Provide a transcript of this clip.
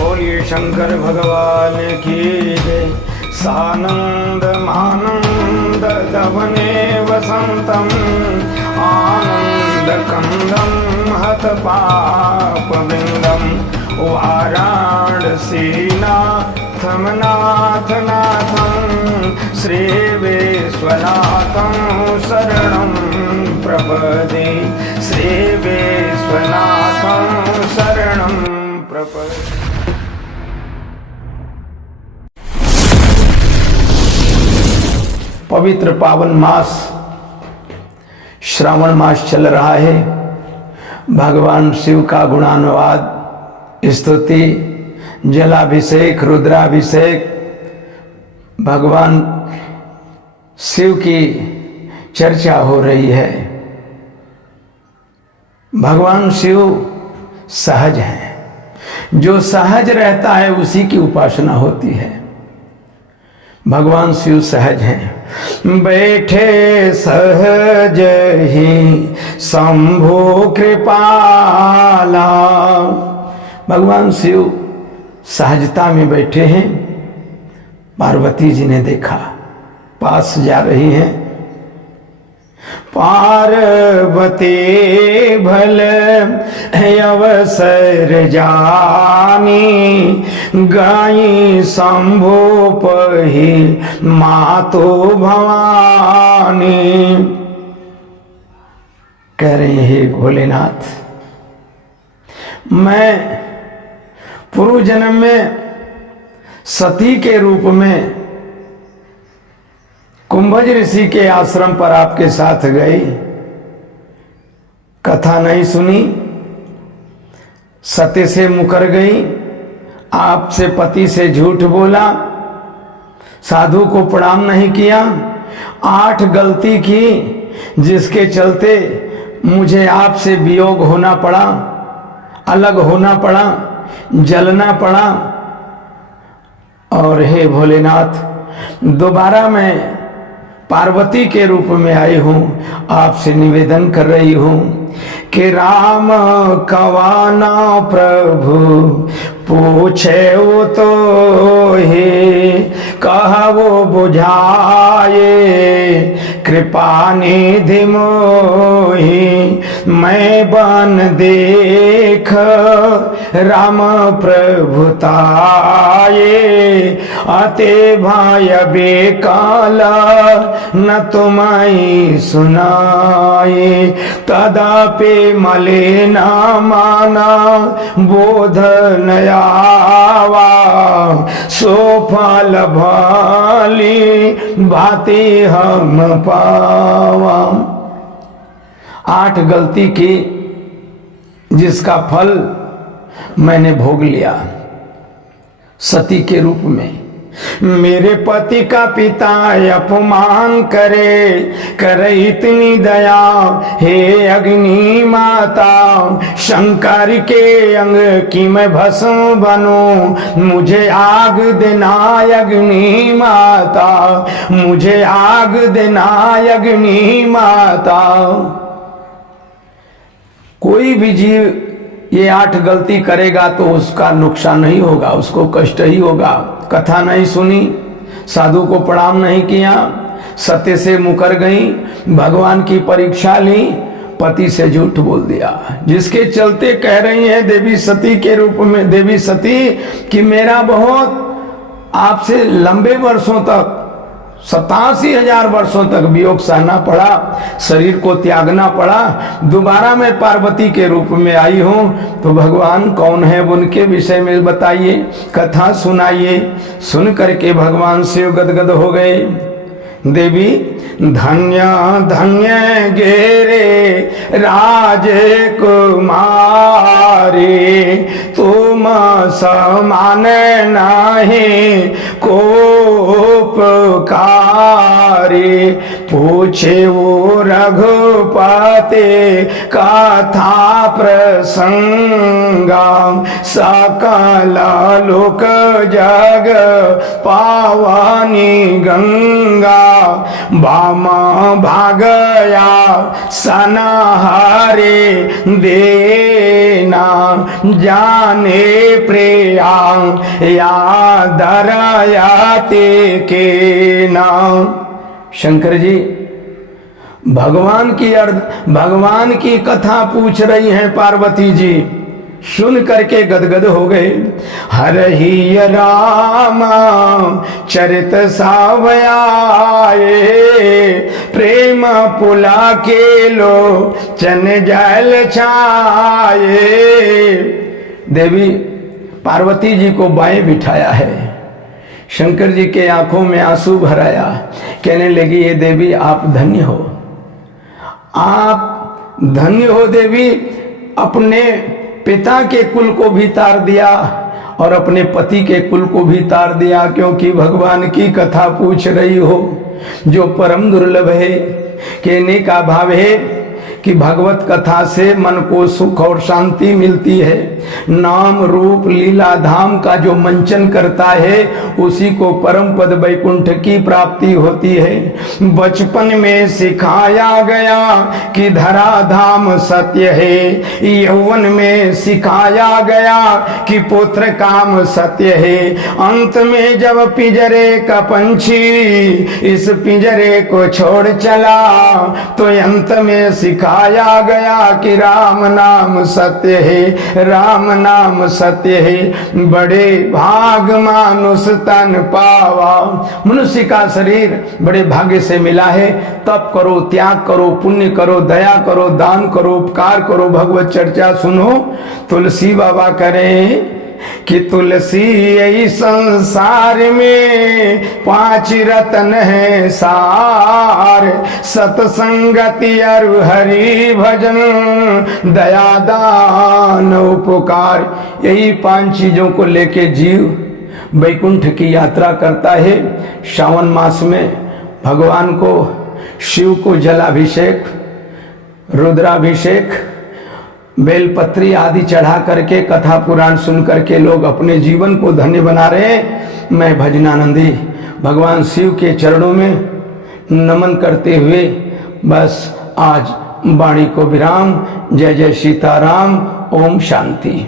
बोलिए शंकर भगवान की जय। सानंद मानंद दवने वसंतम आनंद कंदम हत पाप बिंदम वाराणसीनाथम नाथ नाथम श्री विश्वनाथम शरणं प्रपदे श्री विश्वनाथम शरणं प्रपदे। पवित्र पावन मास श्रावण मास चल रहा है। भगवान शिव का गुणानुवाद, स्तुति, जलाभिषेक, रुद्राभिषेक, भगवान शिव की चर्चा हो रही है। भगवान शिव सहज हैं, जो सहज रहता है उसी की उपासना होती है। भगवान शिव सहज हैं। बैठे सहज ही शंभो कृपाला। भगवान शिव सहजता में बैठे हैं। पार्वती जी ने देखा, पास जा रही हैं। पार्वती भल अवसर जानी गाई शंभो पही मातो भवानी। कह रहे हैं भोलेनाथ, मैं पूर्व जन्म में सती के रूप में कुंभज ऋषि के आश्रम पर आपके साथ गई, कथा नहीं सुनी, सत्य से मुकर गई, आपसे पति से झूठ बोला, साधु को प्रणाम नहीं किया, 8 गलती की जिसके चलते मुझे आपसे वियोग होना पड़ा, अलग होना पड़ा, जलना पड़ा। और हे भोलेनाथ, दोबारा मैं पार्वती के रूप में आई हूं, आपसे निवेदन कर रही हूं कि राम कवाना प्रभु पूछे वो तो हे कहा वो बुझाए कृपा निधि मोहि। मैं बन देख राम प्रभुताये अते भाय बेकाला न तुम्हें सुनाए। तदापि मले न माना बोध नयावा सो फल भाली भाती हम पावा। 8 गलती की जिसका फल मैंने भोग लिया सती के रूप में। मेरे पति का पिता अपमान करे इतनी दया, हे अग्नि माता शंकर के अंग की मैं भस्म बनूं। मुझे आग देना अग्नि माता, मुझे आग देना अग्नि माता। कोई भी जीव ये 8 गलती करेगा तो उसका नुकसान नहीं होगा, उसको कष्ट ही होगा। कथा नहीं सुनी, साधु को प्रणाम नहीं किया, सत्य से मुकर गई, भगवान की परीक्षा ली, पति से झूठ बोल दिया, जिसके चलते कह रही है देवी सती के रूप में, देवी सती कि मेरा बहुत आपसे लंबे वर्षों तक 87,000 वर्षों तक वियोग सहना पड़ा, शरीर को त्यागना पड़ा। दोबारा मैं पार्वती के रूप में आई हूं, तो भगवान कौन है उनके विषय में बताइए, कथा सुनाइए। सुन करके भगवान शिव गदगद हो गए। देवी धन्य धन्य गेरे राजकुमारी, तुम समान नहीं कोपकारे, पूछे वो रघुपते कथा प्रसंगा, सकल लोक जग पावनी गंगा, बामा भागया सनहरे देना, जाने प्रिया या दरयाते के नाम। शंकर जी भगवान की कथा पूछ रही हैं पार्वती जी, सुन करके गदगद हो गए। हरहि राम चरित सावयाए, प्रेम पुला के लो चन जल छाए। देवी पार्वती जी को बाएं बिठाया है, शंकर जी के आंखों में आंसू भराया, कहने लगी ये देवी आप धन्य हो, आप धन्य हो देवी, अपने पिता के कुल को भी तार दिया और अपने पति के कुल को भी तार दिया, क्योंकि भगवान की कथा पूछ रही हो जो परम दुर्लभ है। कहने का भाव है कि भगवत कथा से मन को सुख और शांति मिलती है। नाम रूप लीला धाम का जो मंचन करता है उसी को परम पद वैकुंठ की प्राप्ति होती है। बचपन में सिखाया गया कि धरा धाम सत्य है, यौवन में सिखाया गया कि पुत्र काम सत्य है, अंत में जब पिंजरे का पंछी इस पिंजरे को छोड़ चला तो अंत में सिखाया गया कि राम नाम सत्य है, राम नाम सत्य है। बड़े भाग मानुष तन पावा, मनुष्य का शरीर बड़े भाग्य से मिला है। तप करो, त्याग करो, पुण्य करो, दया करो, दान करो, उपकार करो, भगवत चर्चा सुनो। तुलसी बाबा करें कि तुलसी यही संसार में 5 रतन है सार, सतसंगति और हरि भजन, दया दान उपकार। यही 5 चीजों को लेके जीव वैकुंठ की यात्रा करता है। श्रावण मास में भगवान को, शिव को जलाभिषेक, रुद्राभिषेक, बेलपत्री आदि चढ़ा करके कथा पुराण सुन करके लोग अपने जीवन को धन्य बना रहे हैं। मैं भजनानंदी भगवान शिव के चरणों में नमन करते हुए बस आज वाणी को विराम। जय जय सीताराम। ओम शांति।